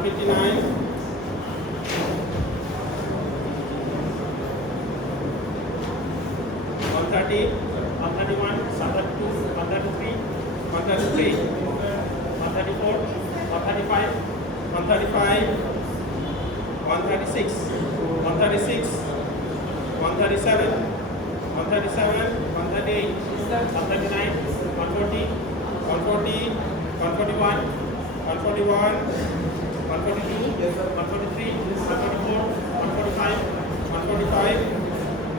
159, 130, 131, 132, 133, 133, 134, 135, 135, 136, 136, 137, 137, 138, 139, 140, 140, 141, 141, 142, 143, 144, 145, 145,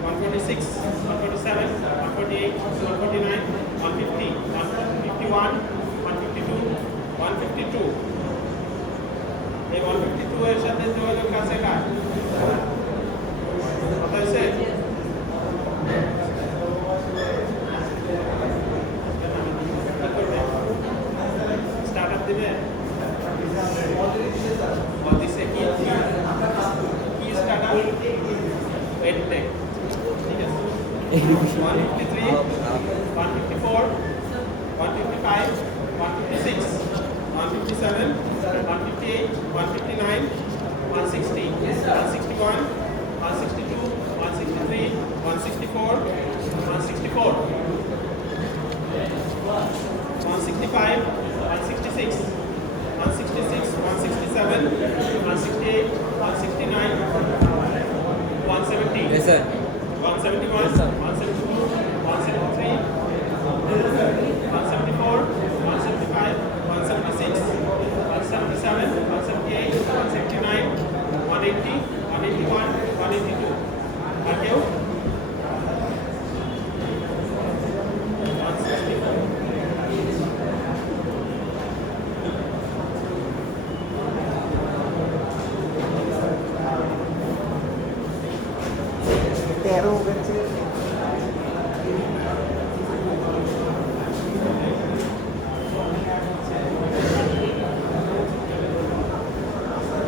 146, 147, 148, 149, 150, 151, 152, 152. এই 152 এর সাথে যোগাযোগ আছে কার? কথা হয়েছে? স্টার্ট আপ দিবে? দিছে কি স্টার্ট আপ? এডটেক। ঠিক আছে। 153, 154, 155, 156, 157, 158, 159, 160, 161, 162, 163, 164, 164, 165, 166, 166, 167, 168, 169, 170. Yes, sir. 171, Yes, sir. 172, 173, 174, 175, 176, 177, 178, 179, 180, 181, 182. আর কেউ? 164.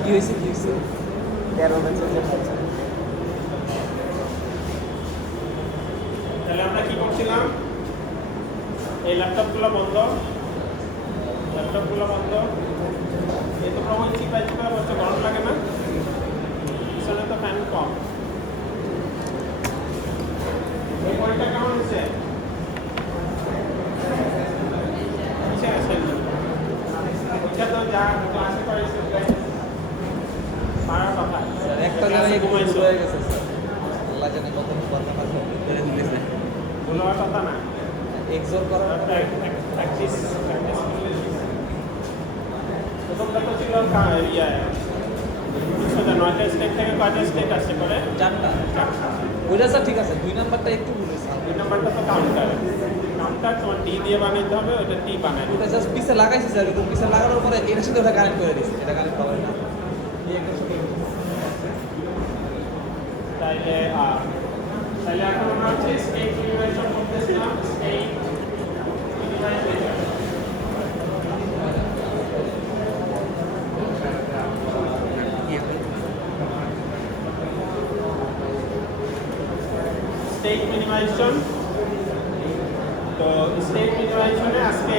কি হয়েছে 13 বেচে তাহলে আমরা কি করছিলাম? এই ল্যাপটপগুলো বন্ধ, এই তো প্রবল চিপাই বলছে গরম লাগে না, পিছনে তো ফ্যান কম। এই বইটা কেমন হয়েছে? কিসের অ্যাসাইনমেন্ট? ওইটা তো যা ক্লাসে করেছে পারার কথা। একটা জায়গায় ঘুমাইছো হয়ে গেছে স্যার। আল্লাহ জানে কত কথা করে দিতেছে। বলার কথা না। এক্সোর করা প্র্যাকটিস প্রথমটা তো ছিল নয়টা স্টেট থেকে কয়টা স্টেট আসছে পরে? 4টা। চারটা। ওইটা স্যার ঠিক আছে, 2 নাম্বারটা একটু ভুলেছে। 2 নাম্বারটা তো কাউন্টার তোমার ডি দিয়ে বানাইতে হবে, ওটা টি বানাই। ওটা জাস্ট পিছে লাগাইছি স্যার, কিন্তু পিছে লাগানোর পরে এটার সাথে ওটা কানেক্ট করে দিয়েছে, এটা কানেক্ট হবে না। এই একটা সাথে তাইলে এখন আমরা হচ্ছে স্টেট মিনিমাইজেশন করতেছিলাম। State minimisation state minimisation. তো স্টেট মিনিমাইজেশনে আজকে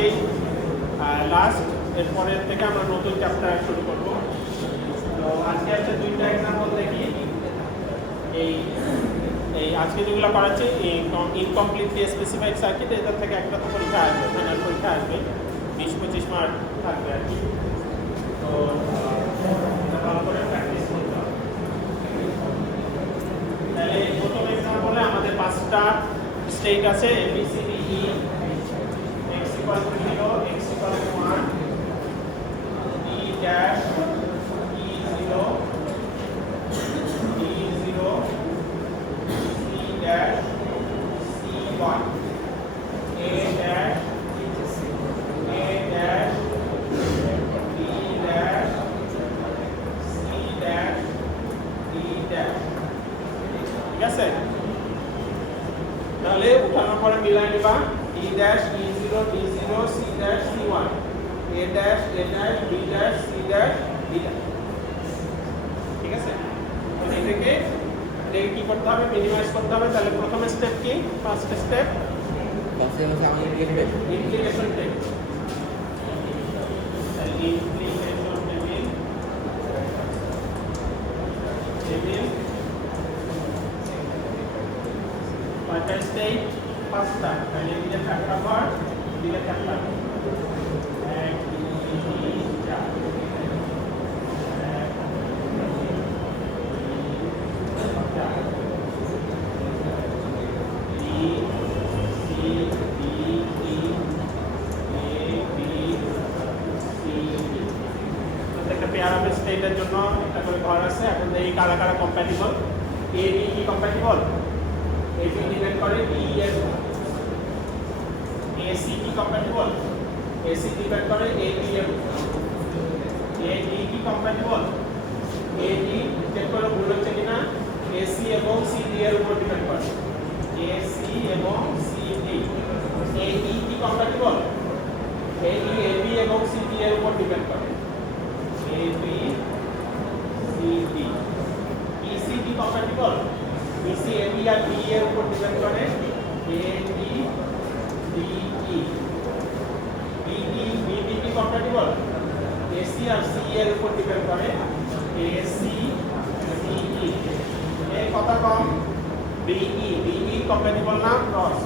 লাস্ট, এরপরের থেকে আমরা নতুন চ্যাপ্টার শুরু করব। তো আজকে আছে 2টা এক্সাম্পল দেখি। এই আজকে যেগুলো করাচ্ছি ইনকমপ্লিটলি স্পেসিফাইড সার্কিট, এটার থেকে একটা তো পরীক্ষা আসবে, ফাইনাল পরীক্ষা আসবে, 20-25 মার্ক থাকবে আর কি। তো ভালো করে প্র্যাকটিস করতে হবে। তাহলে প্রথম এক্সাম্পলে আমাদের 5টা স্টেট আছে, ABCDE, x = 0, x = 1, E dash, E0, E0, C dash, C1, A dash, A dash, B dash, C dash, D dash। ঠিক আছে? তাহলে উঠানোর পরে মিলাই নিবা E dash, E0, D0, C dash, C1, A dash, A dash, B dash, C dash, D dash। ঠিক আছে? তাহলে এটাকে কি করতে হবে? মিনিমাইজ করতে হবে। তাহলে প্রথম স্টেপ কি? First step implication table. Implication table কয়টা স্টেট? 5টা। তাহলে এদিকে 4টা ঘর, এদিকে 4টা ঘর। 1 2 3 4 স্টেটের জন্য একটা করে ঘর আছে। এখন এই কারা কারা কম্প্যাটিবল? এ বি কি কম্প্যাটিবল? এ বি ডিপেন্ড করে বি এর উপর। এ সি কি কম্প্যাটিবল? এ সি ডিপেন্ড করে এ বি এর উপর। এ ডি কি কম্প্যাটিবল? এ ডি চেক করে ভুল হচ্ছে কিনা। এ সি এবং সি ডি এর উপর ডিপেন্ড করে। এ সি এবং সি ডি। এ ই কি compatible? A E A B এবং সি ডি এর উপর ডিপেন্ড করে। এ B C D. E C কি compatible? E C A B আর বি এর উপর ডিপেন্ড করে। A D D E. B D B D কি কম্প্যাটিবল? এ সি আর সি এর উপর ডিপেন্ড করে। A C C E. এই কথা কম। B E B E compatible না ক্রস।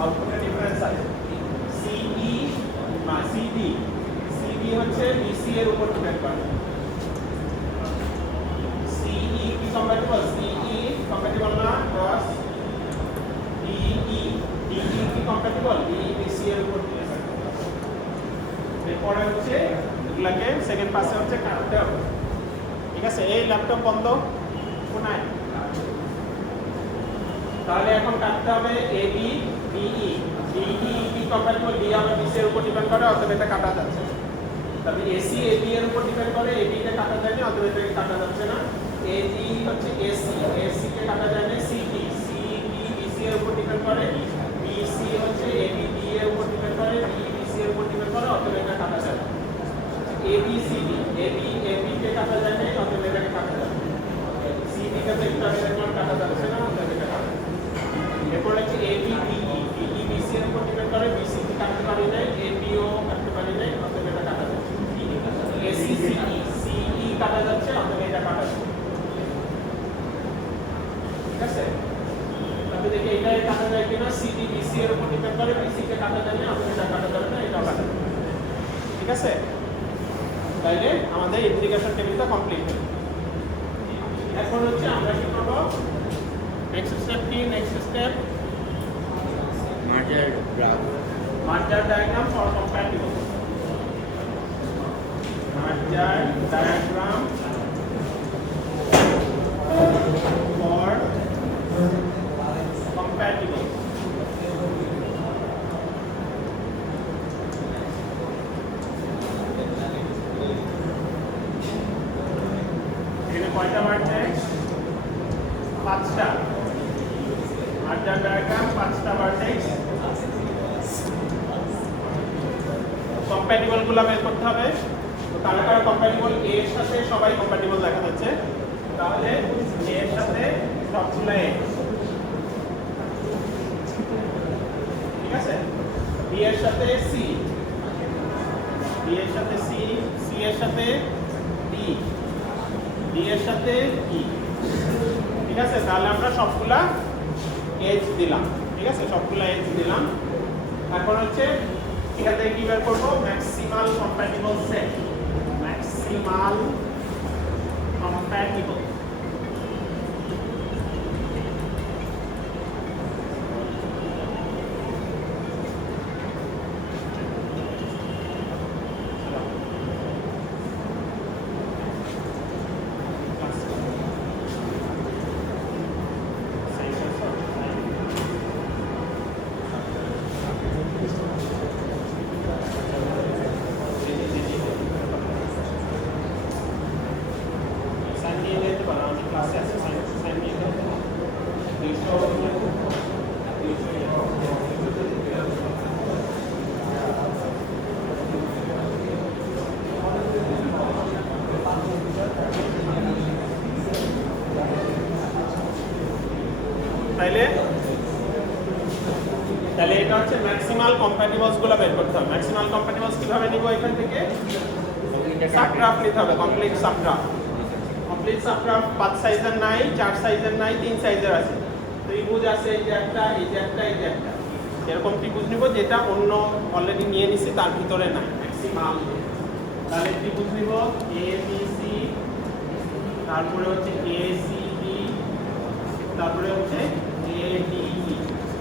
আউটপুটে ডিফারেন্স আছে। সি ই বা সি ডি। সি ডি হচ্ছে বি সি এর উপর ডিপেন্ড করে। সি ই কি কম্প্যাটিবল? সি ই কম্প্যাটিবল না cross. D E D E কি কম্প্যাটিবল? ডি বি সি এর উপর ডিপেন্ড করে। এরপরে হচ্ছে এগুলাকে সেকেন্ড পাসে হচ্ছে কাটতে হবে। ঠিক আছে? এই ল্যাপটপ বন্ধ কোনায়। তাহলে এখন কাটতে হবে A B B E. D E কি কম্প্যাটিবল? ডি আমার বি সি এর উপর ডিপেন্ড করে, অতএব এটা কাটা যাচ্ছে। তবে এ সি এ বি এর উপর ডিপেন্ড করে, এ বি কে কাটা যায় না, অতএব এটাকে কাটা যাচ্ছে না। এ ডি হচ্ছে এ সি কে কাটা যায় না। সি ডি বি সি এর উপর ডিপেন্ড করে। বি সি হচ্ছে এ বি ডি এর উপর ডিপেন্ড করে, ডি বি সি এর উপর ডিপেন্ড করে, অতএব এটা কাটা যায় না। A B C D A B কে কাটা যায় না, অতএব এটাকে কাটা যায় না। সি ডি কে তো একটা সেগমেন্ট কাটা যাচ্ছে না, অতএব এটা কাটা যায়। এরপর হচ্ছে A B D E B C এর উপর ডিপেন্ড করে, বি সি কে কাটতে পারি না, এ বি ও কাটতে পারি না, অতএব এটা কাটা যাচ্ছে। এ সি সি ই কাটা যাচ্ছে, অতএব এটা কাটা যাচ্ছে। ঠিক আছে? তাহলে দেখি এটা কাটা যায় কিনা। সি ডি বি সি এর উপর ডিপেন্ড করে, বি সি কে কাটা যায় না, অতএব এটা কাটা যাবে না, এটাও কাটা যাবে। ঠিক আছে? তাইলে আমাদের ইন্টিগ্রেশন টেবিলটা কমপ্লিট হলো। এখন হচ্ছে আমরা কি করব? নেক্সট স্টেপ কি? Next step merger graph. Merger diagram for compatible. Merger diagram for compatible. এখানে কয়টা ভার্টেক্স? 5টা। মার্জার ডায়াগ্রাম 5টা ভার্টেক্স। কম্প্যাটিবল গুলো বের করতে হবে। তো কারা কারা কম্প্যাটিবল? এ এর সাথে সবাই কম্প্যাটিবল দেখা যাচ্ছে। তাহলে এ এর সাথে সবগুলো এ। ঠিক আছে? বি এর সাথে সি, বি এর সাথে সি, সি এর সাথে ডি, ডি এর সাথে ই। ঠিক আছে? তাহলে আমরা সবগুলা এজ দিলাম। ঠিক আছে? সবগুলা এজ দিলাম। এখন হচ্ছে এখান থেকে কি বের করবো? Maximal compatible set. Maximal compatible. তাইলে তাহলে এটা হচ্ছে ম্যাক্সিমাল কম্প্যাটিবলস গুলো বের করতে হবে। ম্যাক্সিমাল কম্প্যাটিবলস কিভাবে নিব? এখান থেকে সাবগ্রাফ নিতে হবে, কমপ্লিট সাবগ্রাফ। কমপ্লিট সাবগ্রাফ 5 সাইজের নাই, 4 সাইজের নাই, 3 সাইজের আছে। ত্রিভুজ আছে এই যে একটা, এই যে একটা, এই যে একটা, এরকম ত্রিভুজ নিব যেটা অন্য অলরেডি নিয়ে নিছি তার ভিতরে নাই ম্যাক্সিমাম। তাহলে ত্রিভুজ নিব এ বি সি, তারপরে হচ্ছে এ সি বি, তারপরে হচ্ছে এ ডি ই।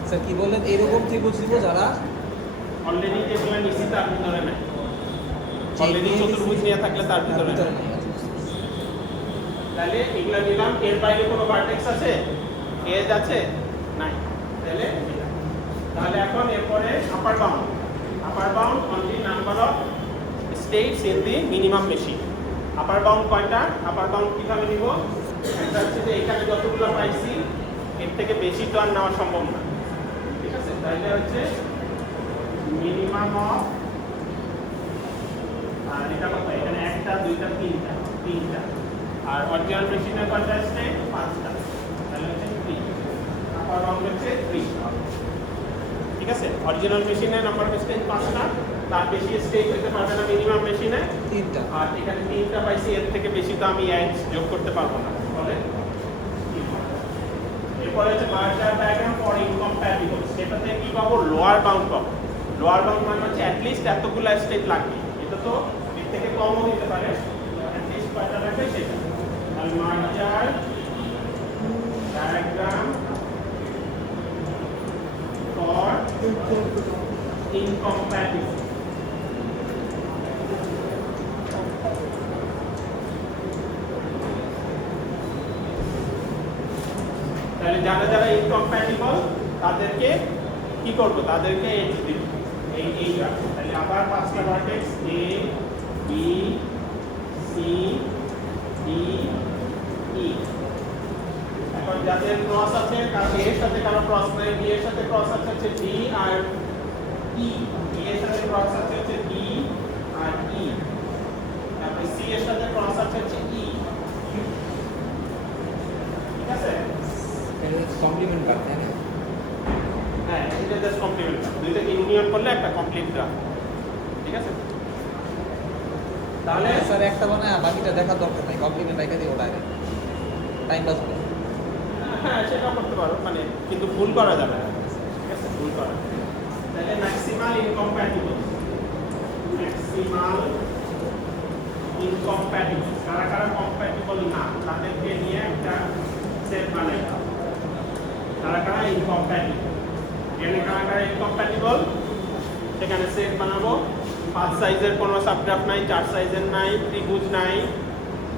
স্যার কি বললেন এরকম ত্রিভুজ নিব যারা অলরেডি যেগুলো নিছি তার ভিতরে নাই, অলরেডি চতুর্ভুজ নিয়ে থাকলে তার ভিতরে নাই। নেই। তাহলে এগুলা নিলাম, এর বাইরে কোনো ভার্টেক্স আছে, এজ আছে, নাই, তাহলে এটা। তাহলে এখন এরপরে upper bound on the number of states in the minimum machine. Upper bound কয়টা? আপার বাউন্ড কিভাবে নিব? একটা হচ্ছে যে এখানে যতগুলো পাইছি এর থেকে বেশি তো আর নেওয়া সম্ভব না, ঠিক আছে? তাহলে হচ্ছে মিনিমাম অফ, আর এটা কত? এখানে একটা, দুইটা, তিনটা, আর অরিজিনাল মেশিনে কয়টা আসছে? 5টা, তাহলে হচ্ছে 3। আপার বাউন্ড হচ্ছে 3, ঠিক আছে? অরিজিনাল মেশিনে নাম্বার অফ স্টেজ 5টা, তার বেশি স্টেজ হতে পারবে না মিনিমাম মেশিনে। 3টা। আর এখানে 3টা পাইছি, এর থেকে বেশি তো আমি এজ যোগ করতে পারবো না, ফলে এরপরে হচ্ছে মার্জার ডায়াগ্রাম ফর ইনকম্প্যাটিবল। সেটাতে কি পাবো? লোয়ার বাউন্ড পাবো। লোয়ার বাউন্ড মানে হচ্ছে অ্যাটলিস্ট এতগুলো স্টেজ লাগবে, এটা তো এর থেকে কমও হতে পারে, অ্যাটলিস্ট কয়টা লাগবে সেটা। আর মার্জার ডায়াগ্রাম ফর ইনকম্প্যাটিবল। তাহলে যারা যারা ইনকম্প্যাটিবল তাদেরকে কি করব? তাদেরকে এজ দিব, এই রাখবো। তাহলে আবার 5টা ভার্টেক্স এ বি সি ডি ই। এখন যাদের ক্রস আছে, কারণ এর সাথে কারো ক্রস নাই, বি এর সাথে ক্রস আছে হচ্ছে ডি আর ই, বি এর সাথে ক্রস আছে হচ্ছে ডি আর ই, তারপরে সি এর সাথে ক্রস আছে হচ্ছে ই, ঠিক আছে? এটা কমপ্লিমেন্ট পার্ট তাই না? হ্যাঁ, এটা জাস্ট কমপ্লিমেন্ট, দুইটাকে ইউনিয়ন করলে একটা কমপ্লিট গ্রাফ, ঠিক আছে? তাহলে স্যার একটা বানায় বাকিটা দেখার দরকার নাই, কমপ্লিমেন্ট রেখে দিও ডাইরেক্ট, টাইম পাস করো। হ্যাঁ, সেটাও করতে পারো, মানে কিন্তু ভুল করা যাবে না, ঠিক আছে? ভুল করা। তাহলে ম্যাক্সিমাল ইনকম্প্যাটিবল, কারা কারা কম্প্যাটিবল না তাদেরকে নিয়ে একটা সেট বানাই। কারা কারা ইনকম্প্যাটিবল, এখানে কারা কারা ইনকম্প্যাটিবল সেখানে সেট বানাবো। 5 সাইজের কোনো সাবগ্রাফ নাই, 4 সাইজের নাই, ত্রিভুজ নাই,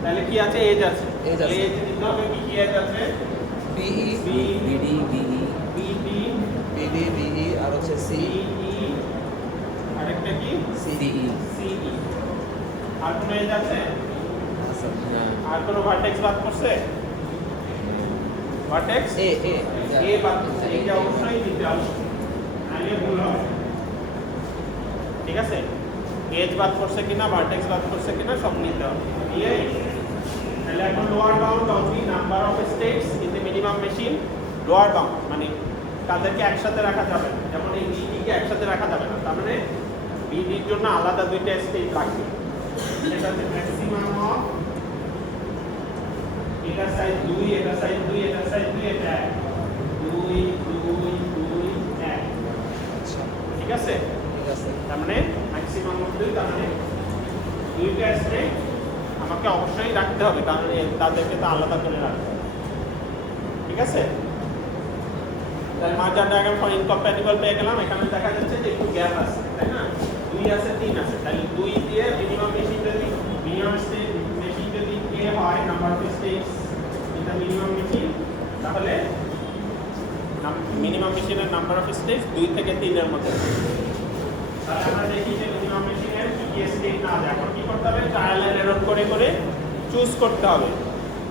তাহলে কি আছে? এজ আছে। এজ আছে। এজ দিতে হবে, কি এজ আছে? বিই বিডি বিই আর হচ্ছে সি সিই, আরেকটা কি? সিই। সিই। আর কোনো এজ আছে? আচ্ছা আর কোনো ভার্টেক্স বাদ করছে? ভার্টেক্স এ এ বাদ করছে, এইটা অবশ্যই দিতে হবে, নাহলে ভুল হবে, ঠিক আছে? এজ বাদ করছে কিনা, ভার্টেক্স বাদ করছে কিনা সব নিতে হবে, দিয়ে তাহলে এখন lower bound of the number of states in the minimum machine. Lower bound মানে তাদেরকে একসাথে রাখা যাবে না, যেমন এই বিডিকে একসাথে রাখা যাবে না, তার মানে বিডির জন্য আলাদা দুইটা স্টেজ লাগবে। সেটা হচ্ছে ম্যাক্সিমাম অফ, এটা সাইজ 2, এটা সাইজ 2, এটা সাইজ 2, এটা 1, 2 2 2 1, আচ্ছা ঠিক আছে? ঠিক আছে। তার মানে ম্যাক্সিমাম অফ 2, তার মানে দুইটা স্টেজ আমাকে অবশ্যই রাখতে হবে, কারণ তাদেরকে তো আলাদা করে রাখতে হবে, ঠিক আছে? তাহলে মার্জার ডায়াগ্রাম ফর ইনকম্প্যাটিবল পেয়ে গেলাম। এখানে দেখা যাচ্ছে যে একটু গ্যাপ আছে, তাই না? 2 আছে, 3 আছে, তাহলে 2 দিয়ে মিনিমাম মেশিন যদি এ হয়, নাম্বার অফ স্টেটস এটা মিনিমাম মেশিন, তাহলে মিনিমাম মেশিনের নাম্বার অফ স্টেটস 2 থেকে 3 এর মধ্যে। তাহলে আমরা দেখি যে মিনিমাম মেশিনের কি স্টেট না আছে। এখন কি করতে হবে? ট্রায়াল এন্ড এরর করে করে চুজ করতে হবে,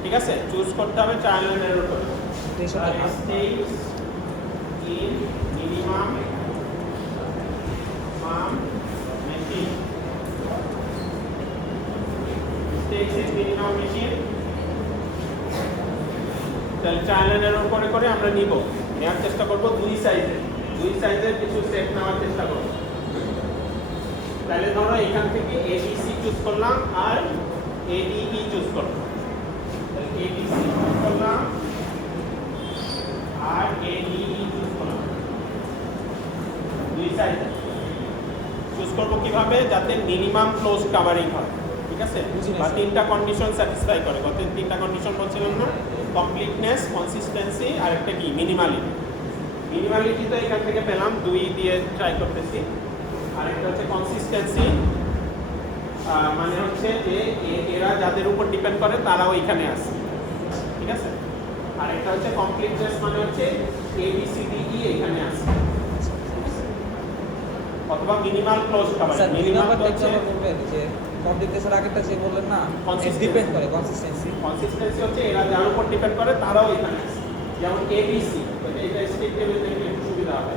ঠিক আছে? চুজ করতে হবে ট্রায়াল এন্ড এরর করে। States in minimum machine, stakes in minimum machine। তাহলে ট্রায়াল এন্ড এরর করে করে আমরা নিব, নেওয়ার চেষ্টা করব দুই সাইজের কিছু সেট নেওয়ার চেষ্টা করব। তাহলে ধরো এখান থেকে এবিসি চুজ করলাম আর এডিই চুজ করলাম, তাহলে এবিসি চুজ করলাম আর মিনিমাম ক্লোজ কাভারিং হয়, ঠিক আছে, বুঝি নাই, বা স্যার। তিনটা কন্ডিশন স্যাটিসফাই করে। গত তিনটা কন্ডিশন বলছিলাম না, কমপ্লিটনেস, কনসিস্টেন্সি আর একটা কি মিনিমালিটি। মিনিমালিটি তো এখান থেকে পেলাম, 2 দিয়ে ট্রাই করতেছি। আর একটা হচ্ছে কনসিস্টেন্সি, মানে হচ্ছে যে এরা যাদের উপর ডিপেন্ড করে তারাও এখানে আছে, ঠিক আছে। আর এটা হচ্ছে কমপ্লিটনেস, মানে হচ্ছে ABCDE এখানে আছে, অথবা মিনিমাল ক্লোজ স্যার কাভারিং। দুই মিনিমাল নাম্বার হচ্ছে টেকটা বলবেন যে কমপ্লিটনেসের আগেরটা যে বললেন না, Consistency. ডিপেন্ড করে কনসিস্টেন্সি। কনসিস্টেন্সি হচ্ছে এরা যার উপর ডিপেন্ড করে তারাও এখানে আছে। যেমন ABC, এটা স্টেট টেবিল থেকে একটু সুবিধা হবে।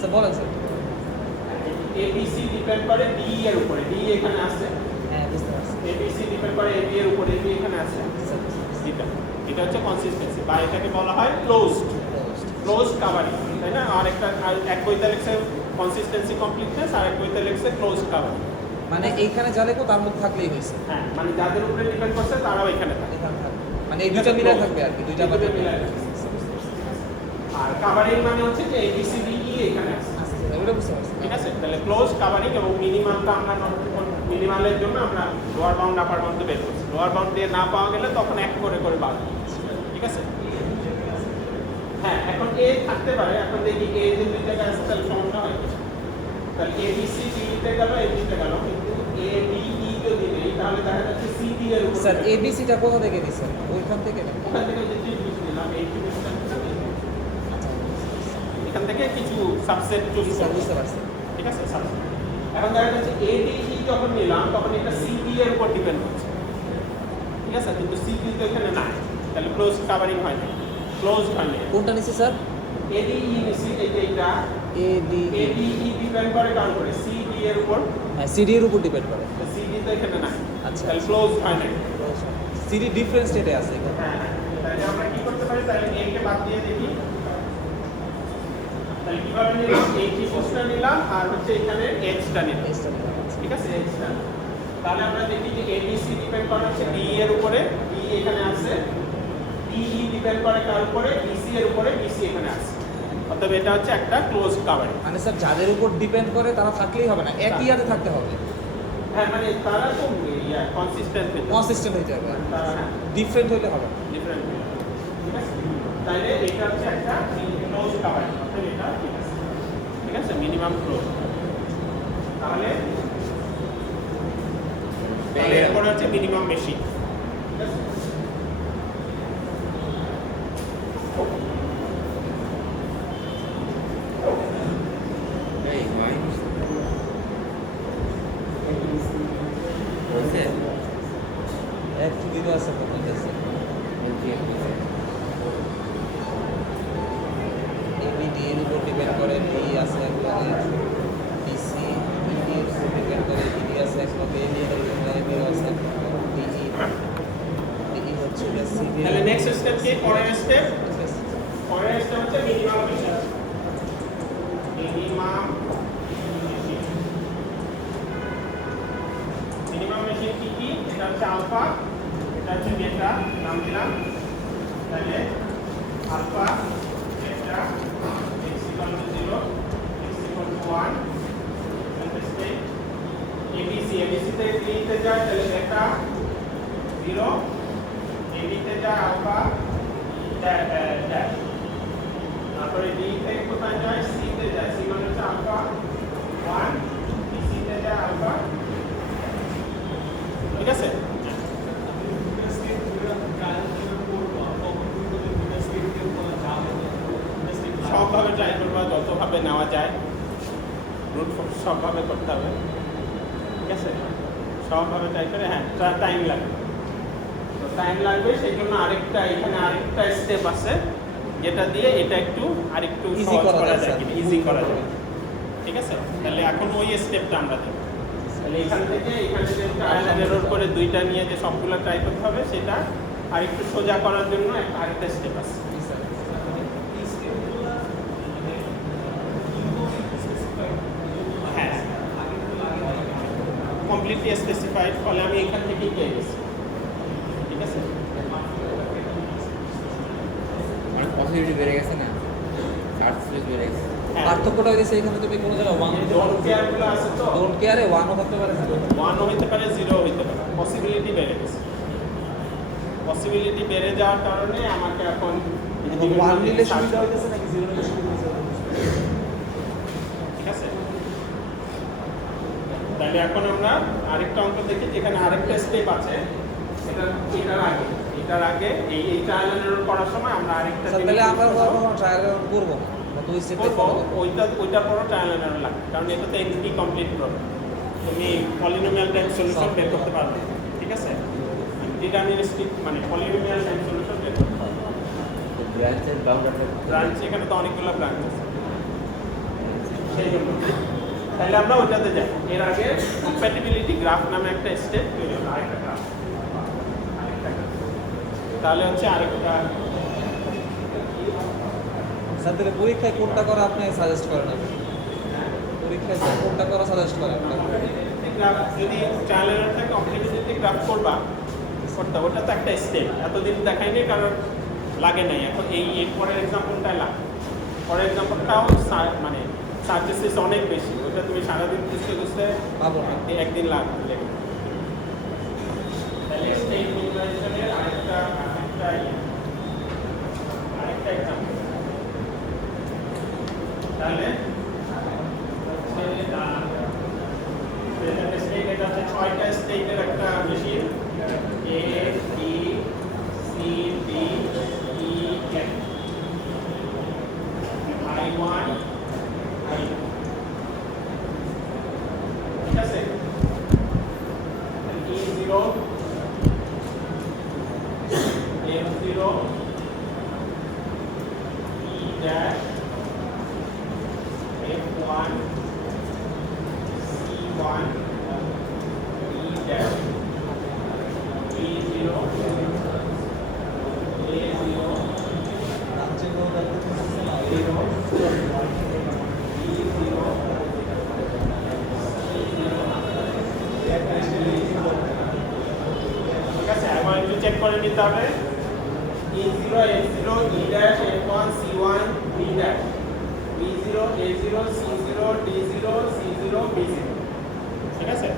স্যার বলেন স্যার। ABC ডিপেন্ড করে DE এর উপরে, DE এখানে আছে। হ্যাঁ বুঝতে পারছি ABC ডিপেন্ড করে AB এর উপরে, AB এখানে আছে। স্যার। এটা হচ্ছে কনসিস্টেন্সি, বা এটাকে বলা হয় ক্লোজড কাভারিং, তাই না। আর একটা এক বইতে লেখছে কনসিস্টেন্সি কমপ্লিটনেস, আর এক বইতে লেখছে ক্লোজড কাভারিং। মানে এইখানে যা লেখো তার মধ্যে থাকলেই হয়েছে। হ্যাঁ, মানে যাদের উপরে ডিপেন্ড করছে তারাও এখানে থাকে। এখানে থাকবে। মানে এই দুইটা মিলে থাকবে আর কি, দুইটা দুইটা মিলে মিলে থাকবে। আর কাভারিং মানে হচ্ছে যে ABCDE এখানে আছে, ওটা বুঝতে পারছি। ঠিক আছে। তাহলে ক্লোজ কাভারিং এবং মিনিমালটা আমরা মিনিমালের জন্য আমরা লোয়ার বাউন্ড আপার বাউন্ড বের করছি। লোয়ার বাউন্ড দিয়ে না পাওয়া গেলে তখন এক করে করে বাদ দিই, ঠিক আছে। হ্যাঁ, এখন A থাকতে পারে। এখন দেখি A যে দুই জায়গায় আছে তাহলে সমস্যা হয় কি? তাহলে ABCD তে গেল, AB তে গেল, কিন্তু ADE যদি নেই তাহলে দেখা যাচ্ছে CD এর উপর। স্যার এবিসিটা কোথা থেকে দিছেন? ওইখান থেকে না? ওখান থেকে যে ত্রিভুজ নিলাম, এই ত্রিভুজটা নিলাম, এখান থেকে কিছু সাবসেট চুজ স্যার করব, বুঝতে পারছি। ঠিক আছে, সাবসেট। এখন দেখা যাচ্ছে ADE যখন নিলাম তখন এটা CD এর উপর ডিপেন্ড করছে, ঠিক আছে, কিন্তু CD তো এখানে নাই, তাহলে ক্লোজ কাভারিং হয় না, ক্লোজ হয় না। কোনটা নিছি স্যার? ADE নিছি, এই যে এটা এ ডি ADE ডিপেন্ড করে কার উপরে? CD এর উপর। হ্যাঁ সিডি এর উপর ডিপেন্ড করে। তো CD তো এখানে নাই, আচ্ছা। তাহলে ক্লোজ হয় না। সিডি ডিফারেন্ট স্টেটে আছে এখানে। হ্যাঁ, তাহলে আমরা কি করতে পারি? তাহলে A কে বাদ দিয়ে দেখি। তাহলে কিভাবে নিলাম? এই ত্রিভুজটা নিলাম আর হচ্ছে এখানে H-টা নিলাম, এসটা নিলাম, আচ্ছা। ঠিক আছে, H-টা। তাহলে আমরা দেখি যে ABC ডিপেন্ড করে হচ্ছে DE এর উপরে, DE এখানে আছে। DE ডিপেন্ড করে কার উপরে? BC এর উপরে, BC এখানে আছে। অতএব এটা হচ্ছে একটা ক্লোজ কাভারিং। মানে স্যার যাদের উপর ডিপেন্ড করে তারা থাকলেই হবে না, একই ইয়াতে থাকতে হবে। হ্যাঁ, মানে তারা তো কনসিস্টেন্ট হতে কনসিস্টেন্ট হইতে হবে। তারা হ্যাঁ ডিফারেন্ট হইলে হবে না। ডিফারেন্ট, ঠিক আছে। তাহলে এটা হচ্ছে একটা ক্লোজ কাভারিং, এটা ঠিক আছে, ঠিক আছে, মিনিমাম ক্লোজ। তাহলে এরপরে হচ্ছে মিনিমাম মেশিন, ঠিক আছে। Hey, why? What's that? একটু দিতে আছে প্রথম কাছে। এবিডি এর উপর ডিপেন্ড করে, ডি আছে একবারে, ডিসি ইডি এর উপর ডিপেন্ড করে, ইডি আছে একবারে, এডি এর উপর এবি আছে ডিই, ডিই হচ্ছে সিডি। তাহলে নেক্সট স্টেপ কি? পরের স্টেপ হচ্ছে মিনিমাম মেশিন। মিনিমাম মেশিন কি কি? এটা হচ্ছে আলফা, এটা হচ্ছে বেটা, নাম দিলাম। তাহলে আলফা, বেটা, x equal to 0, x equal to 1, ABC তে D তে যায় তাহলে বেটা 0, AB তে যায় আলফা ড্যাশ, তারপরে D থেকে কোথায় যায়? C তে যায়, C মানে হচ্ছে আলফা 1, BC তে যায় আলফা, ঠিক আছে। সবভাবে ট্রাই করবা, যতভাবে নেওয়া যায়, রুট সবভাবে করতে হবে, ঠিক আছে, সবভাবে ট্রাই করে। হ্যাঁ, টাইম লাগবে, তো টাইম লাগবে, সেই জন্য এখানে আরেকটা স্টেপ আছে যেটা দিয়ে এটা একটু আরেকটু Easy সহজ করা করা যায়, যায়, স্যার। ইজি করা যায়, ঠিক আছে। তাহলে এখন ওই স্টেপটা আমরা দেখব। তাহলে এখান থেকে এখানে যে ট্রায়াল এন্ড এরর করে দুইটা নিয়ে যে সবগুলো ট্রাই করতে হবে, সেটা আরেকটু সোজা করার জন্য আরেকটা স্টেপ আছে। হ্যাঁ, কমপ্লিটলি স্পেসিফাইড, ফলে আমি এখান থেকেই পেয়ে গেছি, ঠিক আছে। অনেক পসিবিলিটি বেড়ে গেছে না, চার্জ বেড়ে গেছে। হ্যাঁ। পার্থক্যটা হইছে এখানে তুমি কোনো জায়গায় 1 দিতে পারো, ডোন্ট কেয়ার গুলো আছে তো, ডোন্ট কেয়ারে 1 ও থাকতে পারে না। 1 হইতে পারে 0 হইতে পারে, পসিবিলিটি বেড়ে গেছে। পসিবিলিটি বেড়ে যাওয়ার কারণে আমাকে এখন 1 নিলে সুবিধা হইতেছে নাকি 0 নিলে সুবিধা হইতেছে? ঠিক আছে। তাহলে এখন আমরা আরেকটা অঙ্ক দেখি যেখানে আরেকটা স্টেপ আছে, এটার আগে এই ট্রায়াল এন্ড এরর করার সময় আমরা আরেকটা স্যার তাহলে আমরা কোনো ট্রায়াল করব না, দুই স্টেপে ফলো করব। ওইটা পড়ো ট্রায়াল এন্ড এরর লাগবে, কারণ এটাতে এনটি কমপ্লিট করবে, তুমি পলিনোমিয়াল টাইপ সলিউশন বের করতে পারবে। ঠিক আছে, ডিটারমিনিস্টিক মানে পলিনোমিয়াল টাইপ সলিউশন বের করতে পারবে। ব্রাঞ্চের বাউন্ডারি ব্রাঞ্চ এখানে তো অনেকগুলো ব্রাঞ্চ আছে, সেই জন্য। তাহলে আমরা ওইটাতে যাই। এর আগে কম্প্যাটিবিলিটি গ্রাফ নামে একটা স্টেপ তৈরি হলো, আরেকটা গ্রাফ। তাহলে হচ্ছে আরেকটা স্যার তাহলে পরীক্ষায় কোনটা করা আপনি সাজেস্ট করেন? আপনি পরীক্ষায় স্যার কোনটা করা সাজেস্ট করেন? গ্রাফ যদি ট্রায়াল এরর থাকে কম্প্যাটিবিলিটি গ্রাফ করবা, ওটা তো একটা স্টেপ, এতদিন দেখাইনি কারণ লাগে নাই। এখন এই পরের এক্সাম্পলটাই লাগে, পরের এক্সাম্পলটাও মানে সার্চেসিস অনেক বেশি, ওটা তুমি সারাদিন খুঁজতে খুঁজতে পাবো না। একদিন লাগবে। তাহলে স্টেট মিনিমাইজেশনের আরেকটা এক্সাম্পল। তাহলে স্টেট এটা হচ্ছে 6টা স্টেটের একটা machine, A B C D E F, I1 I2, ঠিক আছে। E0 F0 E dash F1 C1 E dash E0 A0 ঠিক আছে, এখন একটু চেক করে নিতে হবে। E0 F0 E dash F1 C1 B dash B0 A0 C0 D0 C0 B0, ঠিক আছে।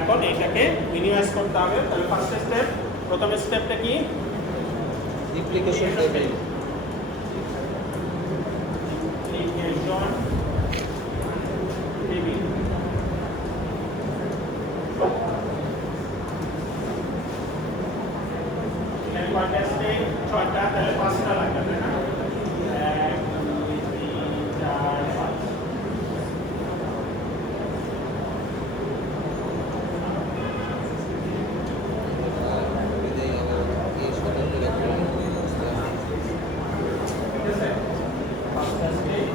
এখন এটাকে মিনিমাইজ করতে হবে। তাহলে ফার্স্ট স্টেপ, প্রথম স্টেপটা কি? Implication table. Implication table. এখানে কয়টা স্টেপ? 6টা, তাহলে 5টা লাগবে না? 1 2 3 4 5। ঠিক আছে, 5টা স্টেপ।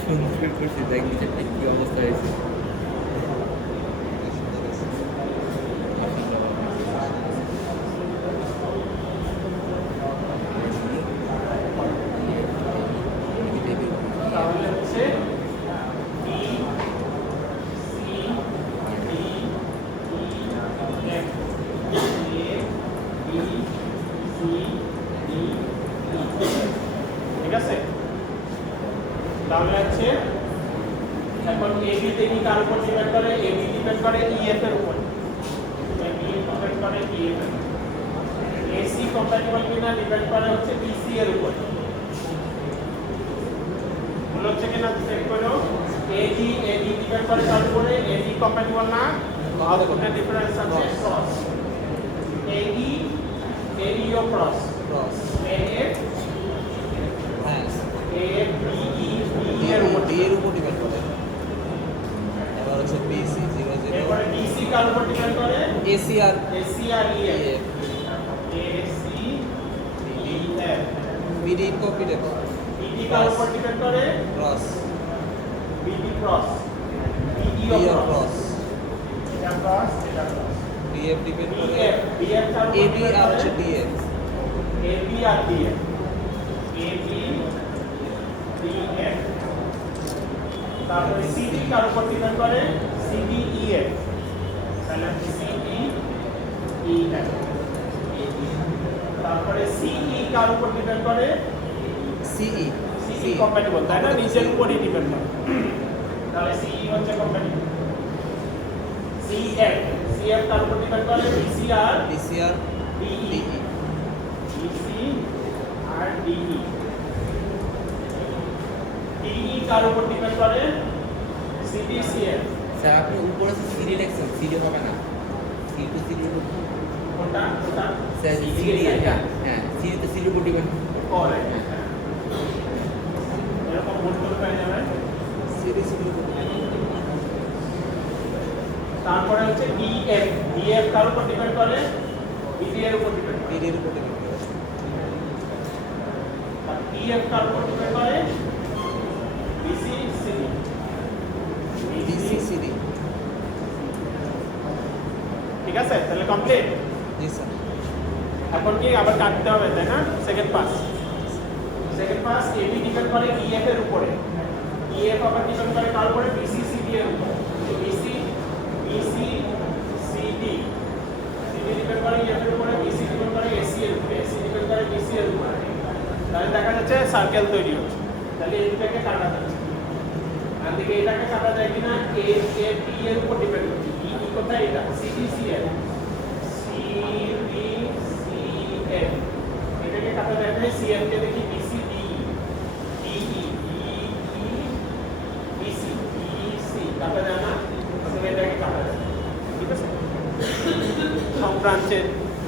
সুন্দর করছি, দেখ নিচেরটা কি অবস্থা হয়েছে। তাহলে হচ্ছে B C D E F A B C D E, ঠিক আছে। তাহলে হচ্ছে এখন AB তে কি কার উপর ডিপেন্ড করে? AB ডিপেন্ড করে EF এর উপর, AB ডিপেন্ড করে EF এর। AC কম্প্যাটিবল কিনা ডিপেন্ড করে হচ্ছে BC এর উপর। ভুল হচ্ছে কিনা চেক করো। AD ডিপেন্ড করে তার উপরে, AD কম্প্যাটিবল না, আউটপুটের ডিফারেন্স আছে ক্রস। AD ও ক্রস, ক্রস। AF হ্যাঁ, AF BE এর উপর ডি এর উপর ডিপেন্ড করে। এবার হচ্ছে বিসি 00, এরপরে DC কার উপর ডিপেন্ড করে? এসি আর AC আর EF, EF, AC EF। BD incompletable, BD কার উপর ডিপেন্ড করে? Cross, BD cross, BE B ও আর ক্রস, ক্রস, এটা ক্রস, এটা ক্রস। ডিএফ ডিপেন্ড করে, BF কার উপর এবি depend আর করে? হচ্ছে ডিএফ, AB আর DF, AB DF। তারপরে CD কার উপর ডিপেন্ড করে? CD EF, তাহলে CD EF। তারপরে সিই কার উপর ডিপেন্ড করে? সিই সিই কম্প্যাটিবল, তাই না? নিচের উপরই ডিপেন্ড করে। তাহলে সিই হচ্ছে কম্প্যাটিবল। সিএফ, সিএফ কার উপর ডিপেন্ড করে? বিসিআর বিসিআর ডিই, ডিই বিসি আর ডিই। ডিই কার উপর ডিপেন্ড করে? সিবিসিএফ। স্যার আপনি উপরে সিডি লিখছেন, সিডি হবে না, সিডি তো সিডি কোনটা কোনটা? স্যার সিডি হ্যাঁ সিডি তো সিডি উপর ডিপেন্ড করে। এরকম ভুল করে পাই যাবে। সিডি সিডি তারপরে হচ্ছে ডিএফ, ডিএফ কার উপর ডিপেন্ড করে? বিডি এর উপর ডিপেন্ড করে। ডিডির উপর ডিপেন্ড করে আর ডিএফ কার উপর ডিপেন্ড করে? BC CD, BC CD. ঠিক আছে, তাহলে কমপ্লিট। জি স্যার। এখন কি আবার কাটতে হবে, তাই না? Second pass, second pass AB depend করে ইএফ এর উপরে, ইএফ আবার ডিপেন্ড করে কার উপরে? বিসি সিডি এর উপরে। BC BC CD, CD depend করে ইএফ এর উপরে, বিসি ডিপেন্ড করে এসি এর উপরে, এসি ডিপেন্ড করে বিসি এর উপরে। তাহলে দেখা যাচ্ছে সার্কেল তৈরি হচ্ছে। তাহলে এইটাকে কাটা যাচ্ছে, আর দিকে এটাকে কাটা যায় কিনা? এ এ পি এর উপর ডিপেন্ড করছে। ই কোথায়? এটা সিডি সি এর, সিডি সি এর। এটাকে কাটা যায় না, সি এর কে দেখি BC D, DE DE BC BC কাটা যায় না, তাহলে এটাকে কাটা যায়। ঠিক আছে, সব ব্রাঞ্চে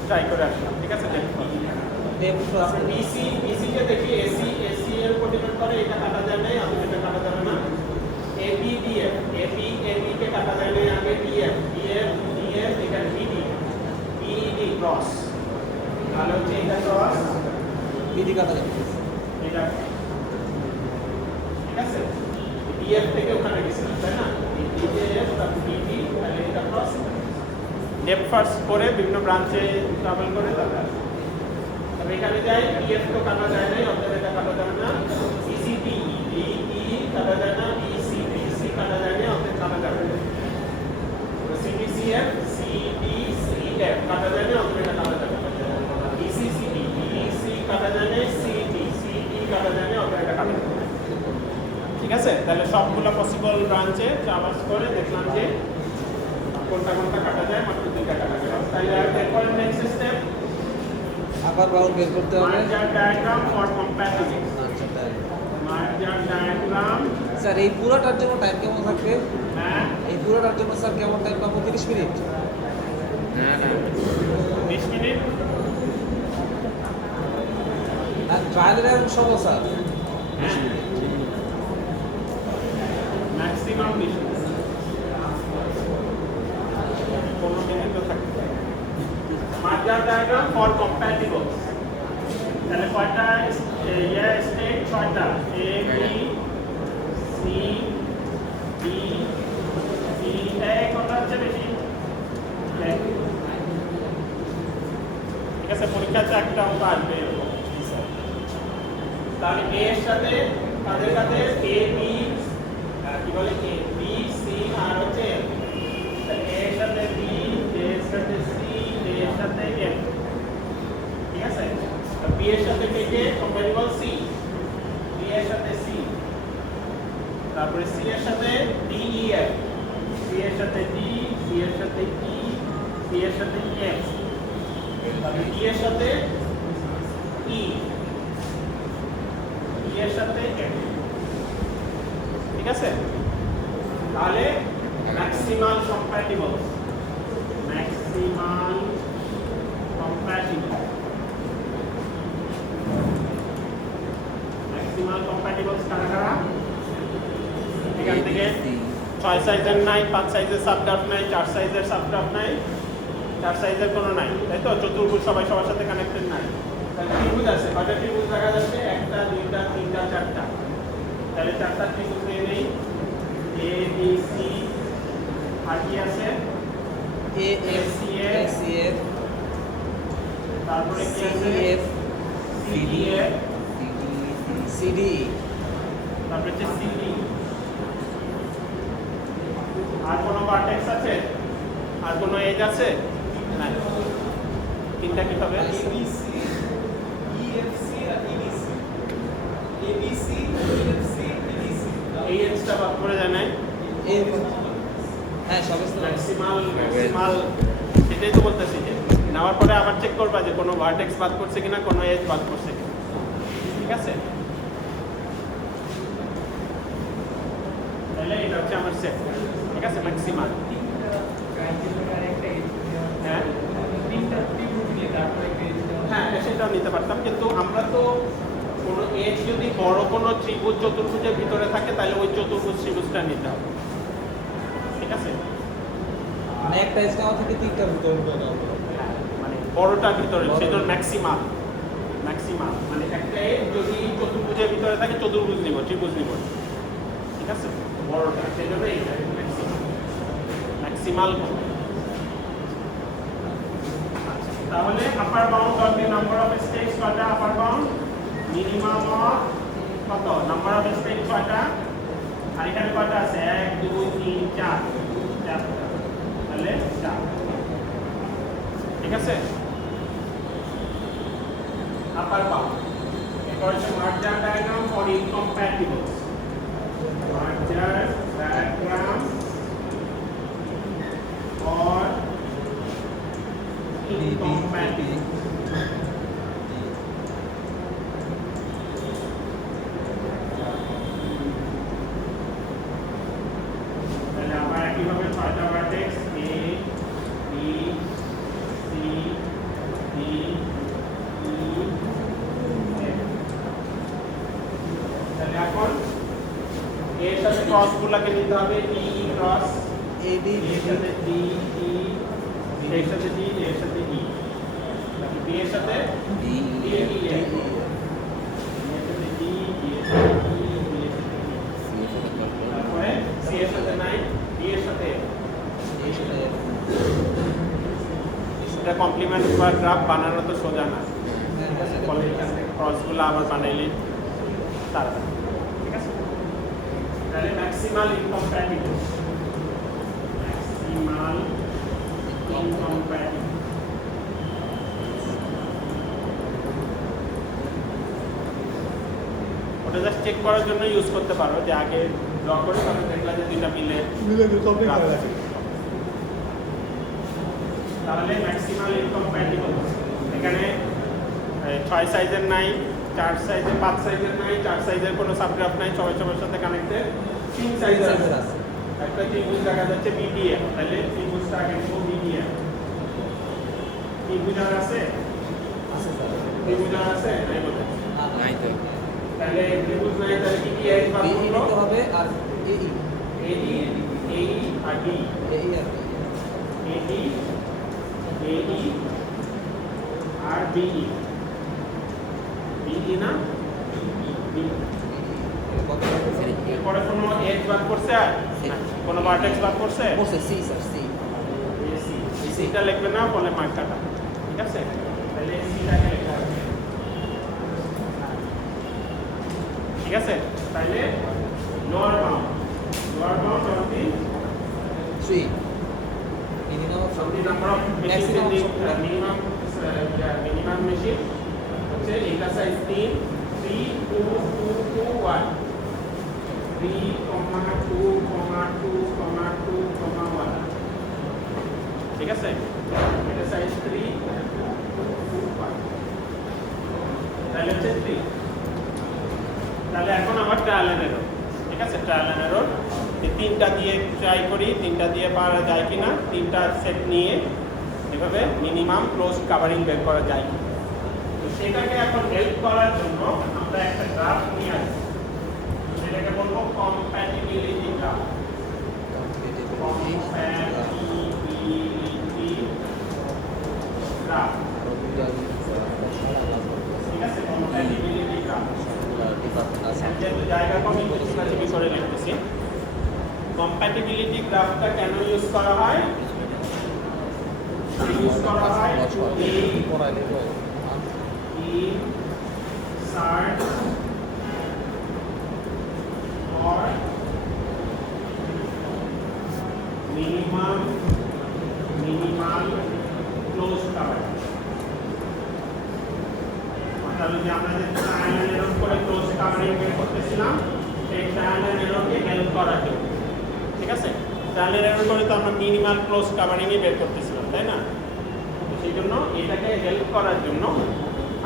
ট্রাই করে আসলাম। ঠিক আছে, তারপরে বিসি, বিসি কে দেখি এসি, এসি এর উপর ডিপেন্ড করে, এটা কাটা যায় না, আমি এটা কাটা যাবে না। এবি ডিএফ, এবি এবি কে কাটা যায় না, আগে ডিএফ ডিএফ ডিএফ, এটা বিডি বিডি ক্রস, তাহলে হচ্ছে এটা ক্রস, বিডি কাটা যাবে। এটা। ঠিক আছে, ডিএফ থেকে ওখানে গেছিলাম, তাই না? ডিএফ তারপর বিডি, তাহলে এটা ক্রস। ডেপ ফার্স্ট করে বিভিন্ন ব্রাঞ্চে ট্রাভেল করে তারপর তবে এখানে যাই। ডিএফ তো কাটা যায় না, অতএব এটা কাটা যাবে না। বিসিডি ডিই কাটা যায় না, বিসি বিসি কাটা যায় না, অতএব কাটা যাবে না। সিবিসিএফ সিডিসিএফ কাটা যায় না, অতএব এটা কাটা যাবে না। বিসিসিডি বিসি কাটা যায় না, সিডি সিডি কাটা যায় না, অতএব এটা কাটা যাবে না। ঠিক আছে, তাহলে সবগুলো পসিবল ব্রাঞ্চে ট্রাভার্স করে দেখলাম যে কোনটা কোনটা কাটা যায়, মাত্র দুইটা কাটা যায়। তাহলে এরপর নেক্সট স্টেপ, আবার বাউন্ড বের করতে হবে। মার্জার ডায়াগ্রাম ফর কম্প্যাটিবল। আচ্ছা তাই। মার্জার ডায়াগ্রাম, স্যার এই পুরোটার জন্য টাইম কেমন থাকবে? হ্যাঁ, এই পুরোটার জন্য স্যার কেমন টাইম পাবো? 30 মিনিট। না না 20 মিনিট। আর ট্রায়ালের এরকম সময় স্যার হ্যাঁ, ম্যাক্সিমাম 20 মিনিট। 15 মিনিট তো থাকতে পারে। মার্জার ডায়াগ্রাম ফর কম্প্যাটিবল, তাহলে কয়টা ইয়ে স্টেট? 6টা, এ বি সি ডি সি। কটা হচ্ছে বেশি? ঠিক আছে, পরীক্ষাতে একটা অঙ্ক আসবে এরকম। তাহলে এ এর সাথে তাদের কাছে এ বি কি বলে, এ বি সি আর হচ্ছে এফ। তাহলে এ এর সাথে বি, এ এর সাথে সি, এ এর সাথে এফ। ঠিক আছে, বি এর সাথে কে কে কম্প্যাটিবল? সি, বি এর সাথে সি, তারপরে সি এর সাথে ডি ই এফ, সি এর সাথে ডি, সি এর সাথে ই, সি এর সাথে এফ, তারপরে ডি এর সাথে ই, ই এর সাথে এফ। ঠিক আছে, তাহলে maximal compatible, maximal compatible, maximal compatibles কারা কারা? এখান থেকে 6 সাইজের নাই, 5 সাইজের সাবগ্রাফ নাই, 4 সাইজের সাবগ্রাফ নাই, 4 সাইজের কোনো নাই, তাই তো? চতুর্ভুজ সবাই সবার সাথে কানেক্টেড নাই। তাহলে ত্রিভুজ আছে, কয়টা ত্রিভুজ দেখা যাচ্ছে? 1টা 2টা 3টা 4টা। তাহলে 4টা ত্রিভুজ নিয়ে নেই, এ বি সি, আর কি আছে? এ এফ সি এফ, তারপরে কি সি আছে? এফ, সিডি এফ, সিডি, তারপরে হচ্ছে সিডি। আর কোনো ভার্টেক্স আছে? আর কোনো এজ আছে? নাই। তিনটা কি হবে? ABC, এবিসি এফসি ডিসি এই এক্সট্রা বাদ করে যায় নাই এই হ্যাঁ সব ম্যাক্সিমাল সেটাই তো বলতেছি যে নেওয়ার পরে আবার চেক করবা যে কোনো ভার্টেক্স বাদ করছে কিনা কোনো এজ বাদ করছে কিনা ঠিক আছে তাহলে এটা হচ্ছে আমার সেট ঠিক আছে ম্যাক্সিমাল হ্যাঁ হ্যাঁ সেটাও নিতে পারতাম কিন্তু আমরা তো কোনো এজ যদি বড় কোনো ত্রিভুজ চতুর্ভুজের ভিতরে থাকে তাহলে ওই চতুর্ভুজ ত্রিভুজটা নিতে হবে ঠিক আছে মানে একটা এজ নেওয়া থেকে তিনটার ভিতরে নেওয়া হবে হ্যাঁ মানে বড়টার ভিতরে সেটার ম্যাক্সিমাল মানে একটা এজ যদি চতুর্ভুজের ভিতরে থাকে চতুর্ভুজ নিব ত্রিভুজ নিব ঠিক আছে বড়টা সেজন্য এইটা ম্যাক্সিমাল তাহলে আপার bound of the number of states কয়টা আপার বাউন্ড মিনিমাম অফ কত নাম্বার অফ স্টেটস কয়টা আর এখানে কয়টা আছে 1 2 3 4 চারটা তাহলে 4 ঠিক আছে আপার বাউন্ড এরপর হচ্ছে merger diagram for incompatibles merger diagram for incompatible তাহলে আমরা একইভাবে ছয়টা vertex A B C D E F তাহলে এখন এর সাথে ক্রসগুলোকে নিতে হবে E ক্রস এ বি এর সাথে D E এর সাথে D এর সাথে E B এর সাথে ডি D E F এর সাথে D E এর সাথে E B এর সাথে E তারপরে C এর সাথে 9 D এর সাথে এটা কমপ্লিমেন্ট বা গ্রাফ বানানো তো সোজা না ফলে এখানে ক্রসগুলো আবার বানাইলে তাড়াতাড়ি ঠিক আছে তাহলে ম্যাক্সিমাল ইনকম্প্যাটিবল ওটা জাস্ট চেক করার জন্য ইউজ করতে পারো যে আগে ড্র করে তারপরে দেখলা যে দুইটা মিলে তাহলে ম্যাক্সিমাল ইনকম্প্যাটিবল এখানে 6 সাইজের নাই 4 সাইজের 5 সাইজের নাই 4 সাইজের কোনো সাবগ্রাফ নাই সবাই সবার সাথে কানেক্টেড 3 সাইজের আছে একটা ত্রিভুজ দেখা যাচ্ছে BDF তাহলে ত্রিভুজটা আগে নিব BDF ত্রিভুজ আর আছে ত্রিভুজ আর আছে নাই বলতে নাই তো তাহলে ত্রিভুজ নাই তাহলে কি কি এজ বার বি করব নিতে হবে আর এ ই AE R D A E R AD AE R BE BE না BE কত এরপরে কোনো এজ বার করছে আর কোনো ভার্টেক্স বার করছে করছে সি স্যার সি এসি এসিটা লিখবে না বলে মার্ক কাটা ঠিক আছে তাহলে এসিটাকে লেখা হবে ঠিক আছে তাহলে lower bound of the 3 minimum of the number of Maximum machines of minimum machine হচ্ছে এটা সাইজ 3 3 2 2 2 1 3, 2, 2, 2, 1 ঠিক আছে এটা সাইজ 3 2, 1 তাহলে হচ্ছে 3 তাহলে এখন আমার ট্রায়াল এন্ড এরর ঠিক আছে ট্রায়াল এন্ড এরর এই তিনটা দিয়ে ট্রাই করি তিনটা দিয়ে পারা যায় কিনা তিনটা সেট নিয়ে এভাবে মিনিমাম ক্লোজ কভারিং বের করা যায় তো সেটাকে এখন হেল্প করার জন্য আমরা একটা গ্রাফ নিয়ে আসি সেটাকে বলবো কম্প্যাটিবিলিটি গ্রাফ কম্প্যাটিবিলিটি গ্রাফ ঠিক আছে কম্প্যাটিবিলিটি গ্রাফ যেহেতু জায়গা কমই বেশি করে লিখতেছি কম্প্যাটিবিলিটি গ্রাফটা কেন ইউজ করা হয় search for minimal close cover মানে তাহলে যে আমরা যে ট্রায়াল এরর করে ক্লোজ কাভারিং বের করতেছিলাম এই ট্রায়াল এররকে হেল্প করার জন্য, ঠিক আছে? ট্রায়াল এরর করে তো আমরা মিনিমাল ক্লোজ কাভারিংই বের করতেছিলাম, তাই না? তো সেই জন্য এটাকে হেল্প করার জন্য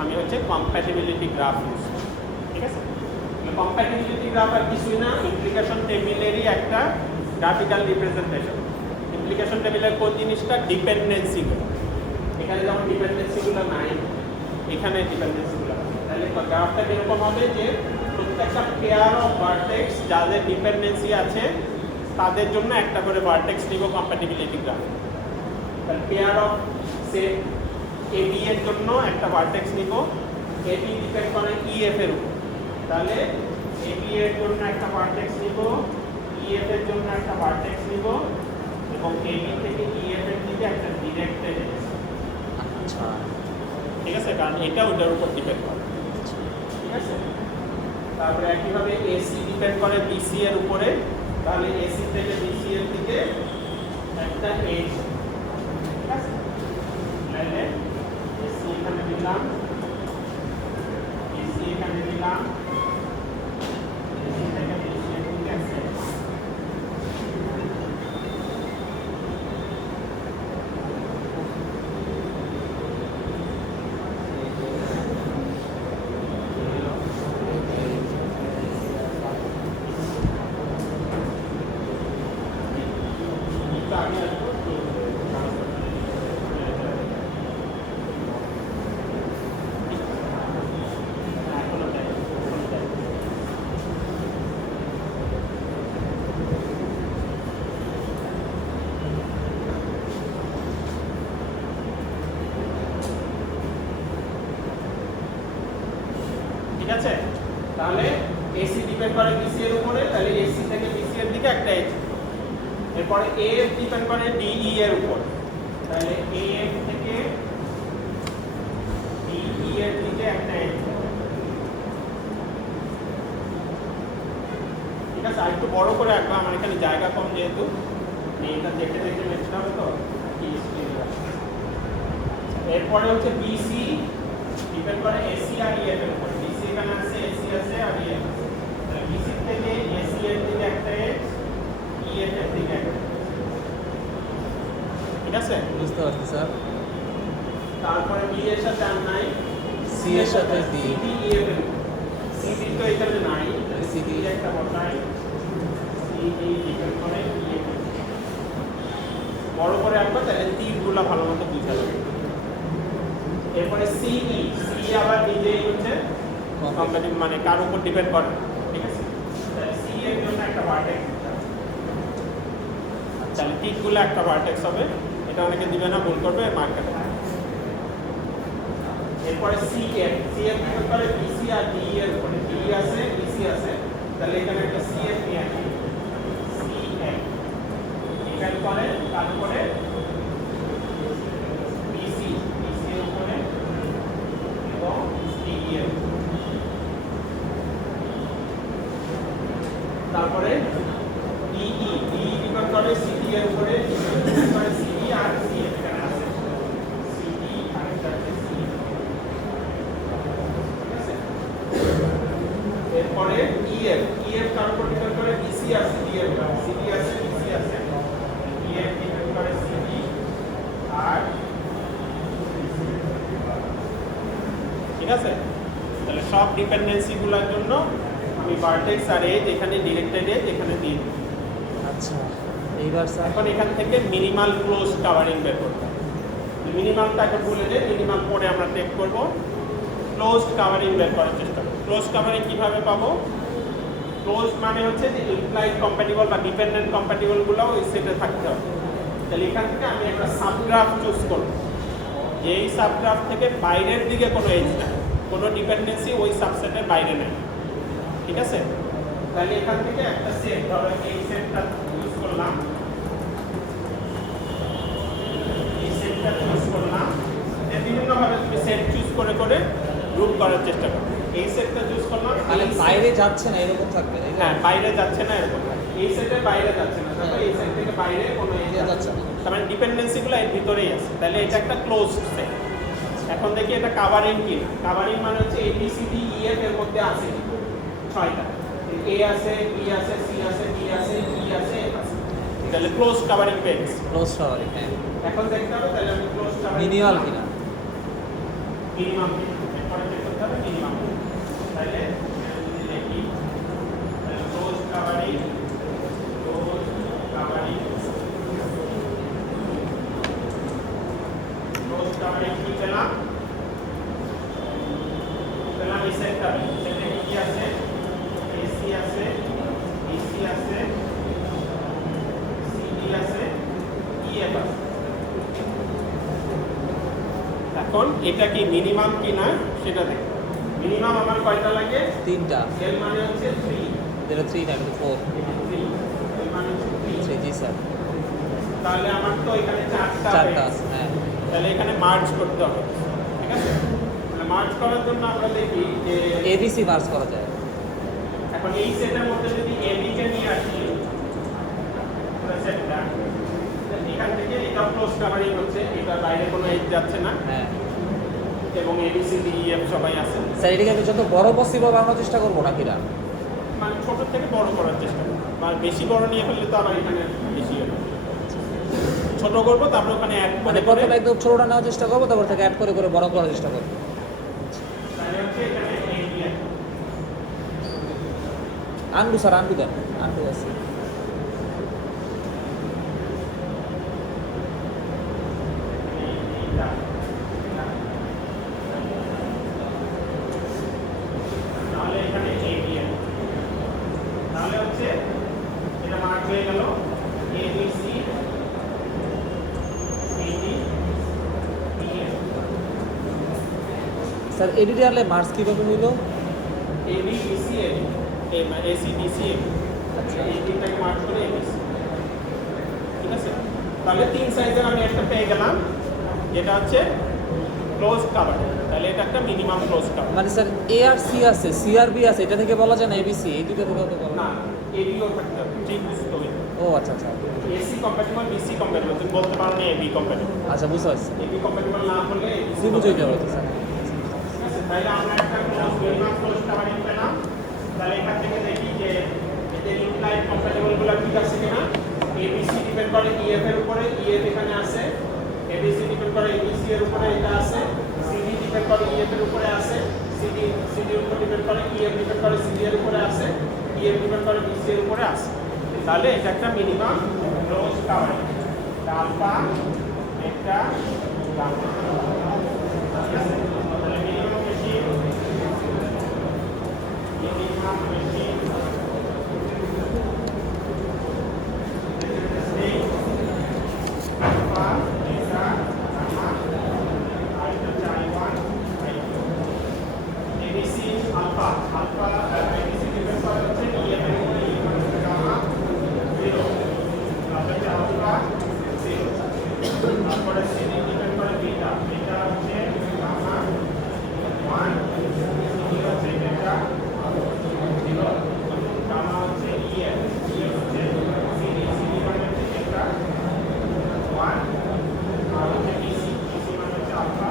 আমি হচ্ছে কম্প্যাটিবিলিটি গ্রাফ ইউজ করি, ঠিক আছে? কম্প্যাটিবিলিটি গ্রাফ আর কিছুই না, ইমপ্লিকেশন টেবিলেরই একটা গ্রাফিক্যাল রিপ্রেজেন্টেশন। ইমপ্লিকেশন টেবিলের কোন জিনিসটা? ডিপেন্ডেন্সিগুলো। এখানে যেমন ডিপেন্ডেন্সিগুলো নাই, এখানে ডিপেন্ডেন্সিগুলো আছে। তাহলে গ্রাফটা এরকম হবে যে প্রত্যেকটা পেয়ার অফ ভার্টেক্স যাদের ডিপেন্ডেন্সি আছে তাদের জন্য একটা করে ভার্টেক্স নিব কম্প্যাটিবিলিটি গ্রাফ। তাহলে পেয়ার অফ সে এবি এর জন্য একটা ভার্টেক্স নিব, এবি ডিপেন্ড করে ইএফ এর উপর। তাহলে এবি এর জন্য একটা ভার্টেক্স নিব, ইএফ এর জন্য একটা ভার্টেক্স নিব এবং এবি থেকে ইএফ এর দিকে একটা ডিরেক্ট এজ। আচ্ছা, ঠিক আছে, কারণ এটা ওটার উপর ডিপেন্ড করে, ঠিক আছে? তারপরে একইভাবে এসি ডিপেন্ড করে বিসি এর উপরে, তাহলে এসি থেকে বিসি এর দিকে একটা এজ, ঠিক আছে? তাহলে এসি এখানে দিলাম, এসি এখানে দিলাম, এসি থেকে বিসি এর দিকে একটা edge। ঠিক আছে, তাহলে এসি ডিপেন্ড করে বিসি এর উপরে, তাহলে এসি থেকে বিসি এর দিকে একটা এজ। এরপরে এফ ডিপেন্ড করে ডিই এর উপর, তাহলে এফ থেকে ডিই এর দিকে একটা এজ। ঠিক আছে, আরেকটু বড় করে আঁকবো, আমার এখানে জায়গা কম যেহেতু, এটা দেখে দেখে লিখতে হবে তো। এরপরে হচ্ছে বিসি ডিপেন্ড করে এসি আর ইএফ এর উপর। বিসি এখানে আছে, এসি আছে আর ইএফ আছে। তাহলে বিসি থেকে এসি এর দিকে একটা এজ, ইএফ এর দিকে একটা edge। ঠিক আছে, বুঝতে পারছি স্যার। তারপরে বি এর সাথে আর নাই, সি এর সাথে ডি, সিডি ইএফ এর উপর। সিডি তো এখানে নাই, CD সিডি একটা বসাই, সিডি ডিপেন্ড করে ইএফ এর উপর। বড় করে আঁকবো তাহলে তীরগুলো ভালো মতো বুঝা যাবে। এরপরে সিই, সি আবার নিজেই হচ্ছে কম্পারেটিভ, মানে কার উপর ডিপেন্ড করে, ঠিক আছে? তাহলে সি এর জন্য একটা ভার্টেক্স, তাহলে তীরগুলো একটা ভার্টেক্স হবে। এটা অনেকে দিবে না, ভুল করবে, মার্কেটে। এরপরে সিএফ, সিএফ ডিপেন্ড করে বিসি আর ডিই এর উপরে। ডিই আছে, বিসি আছে, তাহলে এখানে একটা সিএফ নিয়ে আসি। সিএফ ডিপেন্ড করে কার উপরে? বিসি, বিসি এর উপরে এবং ডিই এর উপরে। তারপরে ডিই, ডিই ডিপেন্ড করে সিডি এর উপরে, ডিপেন্ড করে সিডি আর সিএফ এখানে আছে। সিডি আর একটা আছে সিএফ। এরপরে ইএফ, ইএফ কার উপর ডিপেন্ড করে? বিসি আর সিডি এর উপর। সিডি আছে, বিসি আছে, ইএফ ডিপেন্ড করে সিডি আর, ঠিক আছে? তাহলে সব ডিপেন্ডেন্সি গুলোর জন্য আমি ভার্টেক্স আর এজ এখানে ডিরেক্টেড এজ এখানে দিই। আচ্ছা, এইবার স্যার এখন এখান থেকে মিনিমাল ক্লোজ কাভারিং বের করতে হবে। মিনিমামটা এখন বলে যে মিনিমাম পরে আমরা টেক করব। ক্লোজড কাভারিং বের করার চেষ্টা করব। ক্লোজ কাভারিং কিভাবে পাবো? ক্লোজ মানে হচ্ছে যে ইমপ্লাইড কম্প্যাটিবল বা ডিপেন্ডেন্ট কম্প্যাটিবল গুলো ওই সেটে থাকতে হবে। তাহলে এখান থেকে আমি একটা সাবগ্রাফ চুজ করব, যে এই সাবগ্রাফ থেকে বাইরের দিকে কোনো এজ নাই, কোনো ডিপেন্ডেন্সি ওই সাবসেটের বাইরে নেই, ঠিক আছে? তাহলে এখান থেকে একটা সেট, ধরো এই সেটটা চুজ করলাম, এই সেটটা চুজ করলাম। বিভিন্নভাবে তুমি সেট চুজ করে করে গ্রুপ করার চেষ্টা করো। এই সেটটা চুজ করলাম, তাহলে বাইরে যাচ্ছে না এরকম থাকবে, তাই তো? হ্যাঁ বাইরে যাচ্ছে না এরকম, এই সেটের বাইরে যাচ্ছে না, তারপর এই সেট থেকে বাইরে কোনো এজ যাচ্ছে না। তার মানে ডিপেন্ডেন্সিগুলো এর ভিতরেই আছে। তাহলে এটা একটা ক্লোজড সেট। এখন দেখি এটা কাভারিং কিনা। কাভারিং মানে হচ্ছে A B C D E F এর মধ্যে আছে 6টা। এ আছে, বি আছে, সি আছে, ডি আছে, ই আছে, এফ আছে। তাহলে ক্লোজ কাভারিং পেয়ে গেছি। ক্লোজ সরি হ্যাঁ এখন দেখতে হবে তাহলে আমি ক্লোজ কাভারিং মিনিমাল কিনা মিনিমাম পরে চেক করতে হবে মিনিমাম। তাহলে দেখি ক্লোজ কাভারিং কি পেলাম এই সেটটা সেটা কি আছে এসি আছে ইসি আছে সিডি আছে ইএফ আছে। এখন এটা কি মিনিমাম কি না সেটা দেখো। মিনিমাম আমার কয়টা লাগে? 3টা এর মানে হচ্ছে 3 যেটা 3 না 4 এর মানে হচ্ছে 3। জি স্যার তাহলে আমার তো এখানে 4টা 4টা আছে হ্যাঁ তাহলে এখানে মার্জ করতে হবে, ঠিক আছে? তাহলে মার্জ করার জন্য আমরা দেখি যে এবিসি মার্জ করা যায় এখন এই সেটের মধ্যে যদি এবি কে নিয়ে আসি পুরো সেটটা, এখান থেকে এটা ক্লোজ কাভারিং হচ্ছে, এটা বাইরে কোনো এজ যাচ্ছে না হ্যাঁ এবং এবিসি ডি এফ সবাই আছে। স্যার এটাকে আমি যত বড় পসিবল বানানোর চেষ্টা করবো নাকি না মানে ছোট থেকে বড় করার চেষ্টা করব, আর বেশি বড় নিয়ে ফেললে তো আবার এখানে বেশি হবে। ছোট করবো তারপর ওখানে অ্যাড মানে করে প্রথমে একদম ছোটটা নেওয়ার চেষ্টা করবো তারপর থেকে অ্যাড করে করে বড় করার চেষ্টা করবো তাহলে হচ্ছে এখানে এবি আছে। আনবু স্যার আনবু দেন আনবু আছে তাহলে এখানে এবিএন তাহলে হচ্ছে এটা মার্ক হয়ে গেল এবিসি এডি বিএন। স্যার এডিডিআরলে মার্জ কীভাবে হইল AB BC AD AC DC AD আচ্ছা এই তিনটাকে মার্ক করে এবিসি, ঠিক আছে? তাহলে 3 সাইজের আমি একটা পেয়ে গেলাম যেটা হচ্ছে ক্লোজ কাভার। তাহলে এটা একটা মিনিমাম ক্লোজ কাভার। মানে স্যার এ আর সি আছে সি আর বি আছে এটা থেকে বলা যায় না এবিসি এই দুটো থেকে তো বলা না এবিও থাকতে হবে, ঠিক বুঝতে হবে। ও আচ্ছা আচ্ছা এসি কম্প্যাটিবল বিসি কম্প্যাটিবল, তুমি বলতে পারো না এবি কম্প্যাটিবল। আচ্ছা বুঝতে পারছি এবি কম্প্যাটিবল না হলে সি বুঝাইতে হবে তো স্যার তাহলে আমরা একটা ক্লোজ মিনিমাম ক্লোজ কাভারিং পেলাম। তাহলে এখান থেকে দেখি যে এদের ইমপ্লাইড কম্প্যাটিবল গুলো ঠিক আছে কিনা। এবিসি ডিপেন্ড করে ইএফ এর উপরে, ইএফ এখানে আছে। এবিসি ডিপেন্ড করে এবিসি এর উপরে, এটা আছে। সিডি ডিপেন্ড করে ইএফ এর উপরে আছে। সিডি এর উপর ডিপেন্ড করে ইএফ ডিপেন্ড করে সিডি এর উপরে আছে। ইএফ ডিপেন্ড করে বিসি এর উপরে আছে। তাহলে এটা একটা মিনিমাম ক্লোজ কাভারিং। আলফা একটা গামা, ঠিক আছে? তাহলে minimum machine alpha beta gamma alpha I1 I2 ABC alpha ABC depend করে হচ্ছে EF এর উপরে E1 gamma 0 তারপরে alpha 0 তারপরে CD ডিপেন্ড করে beta হচ্ছে gamma 1 CD হচ্ছে beta 0 gamma হচ্ছে EF হচ্ছে CD মানে হচ্ছে beta 1 আর হচ্ছে DC মানে হচ্ছে alpha।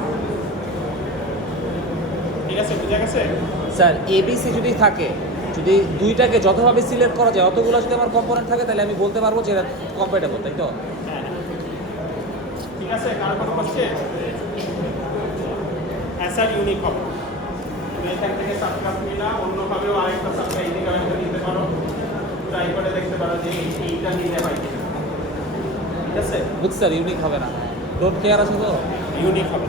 ঠিক আছে, বুঝা গেছে? স্যার এবিসি যদি থাকে যদি দুইটাকে যতভাবে সিলেক্ট করা যায় অতগুলো যদি আমার কম্পোনেন্ট থাকে তাহলে আমি বলতে পারবো যে এটা কম্প্যাটেবল তাই তো হ্যাঁ ঠিক আছে। কার কোনো কোশ্চেন? অ্যান্সার ইউনিক হবে। তুমি এখান থেকে সাবস্ক্রাইব নিলা, অন্যভাবেও আরেকটা সাবস্ক্রাইব থেকে আরেকটা নিতে পারো, ট্রাই করে দেখতে পারো যে এইটা নিতে হয় কিনা। ঠিক আছে, বুঝ স্যার ইউনিক হবে না ডোন্ট কেয়ার আছে তো ইউনিক হবে।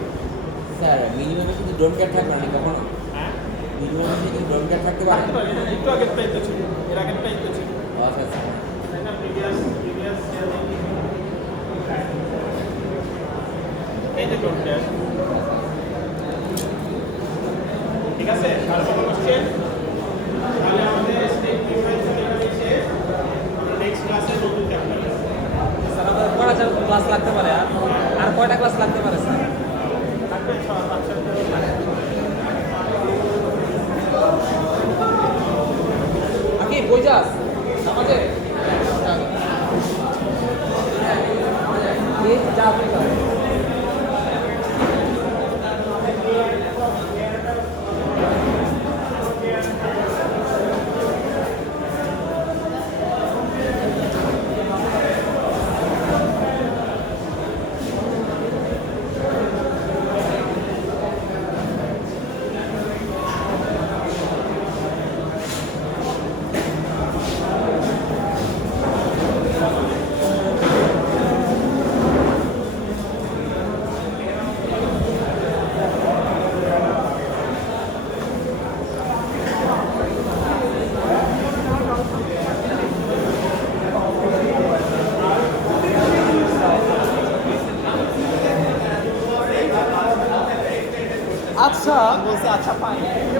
স্যার মিনিমামে কিন্তু ডোন্ট কেয়ার থাকবে না কখনো হ্যাঁ মিনিমামে কিন্তু ডোন্ট কেয়ার থাকতে পারে একটু আগেরটাই তো ছিল, এর আগেরটাই তো ছিল, আচ্ছা আচ্ছা তাই না? প্রিভিয়াস এই যে ডোন্ট কেয়ার। ঠিক আছে, আর কোনো কোশ্চেন? তাহলে আমাদের স্টেপ প্রিপারেশন এখানে শেষ। আমরা নেক্সট ক্লাসে নতুন চ্যাপ্টার স্যার আমাদের কয়টা ক্লাস লাগতে পারে আর কয়টা ক্লাস লাগতে পারে স্যার থাকবে 6-7 আকি বই যাস আমাদের যা আপনি আচ্ছা বলছে আচ্ছা ফাইন